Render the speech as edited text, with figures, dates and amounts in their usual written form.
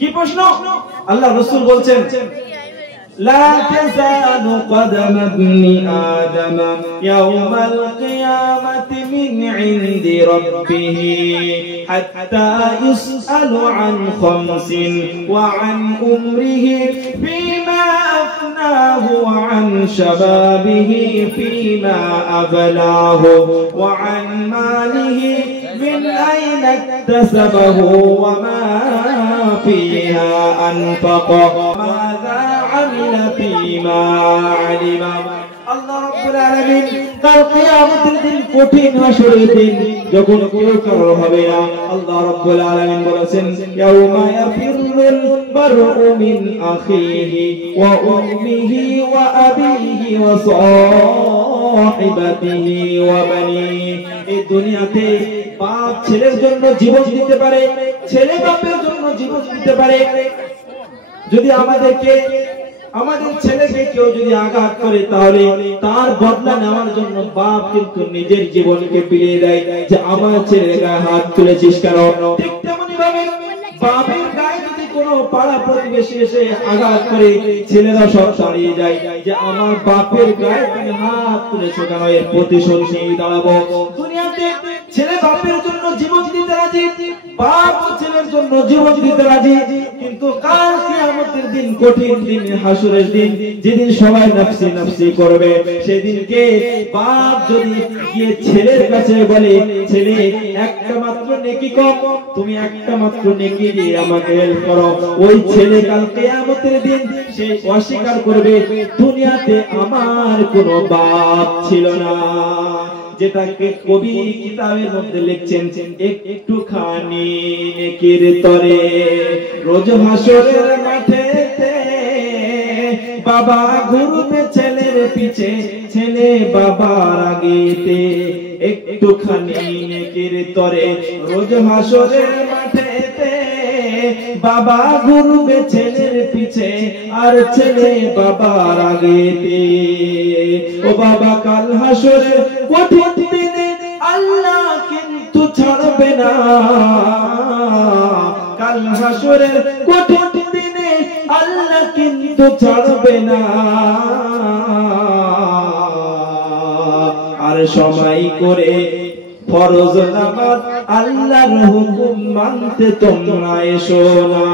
কি প্রশ্ন? আল্লাহ রাসূল বলছেন لا تزال قدم ابن آدم يوم القيامة من عند ربه حتى يسأل عن خمس وعن أمره فيما أفناه وعن شبابه فيما أبلاه وعن ماله من أين اكتسبه وما فيها أنفقه ماذا عمل فيما علم আল্লাহ রাব্বুল আলামিন কাল কিয়ামতের দিন কঠিন হাসরের দিন যখন কেউ কারো হবে না আল্লাহ রাব্বুল আলামিন বলেছেন ইয়াউমা ইয়াফিরুল বারউ মিন আখিহি ওয়া উম্মিহি ওয়া আবিহি ওয়া সাহিবাতিহি ওয়া বানিহি। এই দুনিয়াতে বাপ ছেলের জন্য জীবন দিতে পারে, ছেলে বাপের জন্য জীবন দিতে পারে। যদি আমাদের ছেলেকে কেউ যদি আঘাত করে তাহলে তার বদলা নেওয়ার জন্য বাপ কিন্তু নিজের জীবনকে বিলিয়ে দেয় যে আমার ছেলের গায়ে হাত তুলেছিস কেন। ঠিক তেমনি ভাবে বাপের গায়ে যদি কোনো পাড়া প্রতিবেশী এসে আঘাত করে ছেলেরা সব ছাড়িয়ে যায় যে আমার বাপের গায়ে তুমি হাত তুলেছো কেন, এর প্রতিশোধ নিয়ে দাঁড়াবো। দুনিয়াতে ছেলে বাপের জন্য জীবন দিতে রাজি, বাপ ছেলের জন্য জীবন দিতে রাজি, কিন্তু কাল কিয়ামতের দিন কঠিন দিন হাসরের দিন যেদিন সবাই নফসি নফসি করবে সেদিনকে বাপ যদি গিয়ে ছেলের কাছে বলে ছেলে একটা মাত্র নেকি কম, তুমি একটা মাত্র নেকি দিয়ে আমাকে হেল্প করো, ওই ছেলে কাল কিয়ামতের দিন সে অস্বীকার করবে দুনিয়াতে আমার কোনো বাপ ছিল না। যেটাকে কবি কিতাবের মধ্যে লিখছেন একটুখানি নেকির তরে রোজ হাসরের মাঠেতে বাবা ঘুরবে ছেলের পিছে ছেলে বাবার আগেতে। একটুখানি নেকির তরে রোজ হাসরের মাঠেতে বাবা ঘুরবে ছেলের পিছে আর ছেলে বাবার আগেতে। ও বাবা কাল হাসরের কঠিন দিনে আল্লাহ কিন্তু ছাড়বে না, কাল হাসরের কঠিন দিনে আল্লাহ কিন্তু ছাড়বে না। আর সময় করে ফরজ নামাজ আল্লাহর হুকুম মানতে তোমরা এসো না।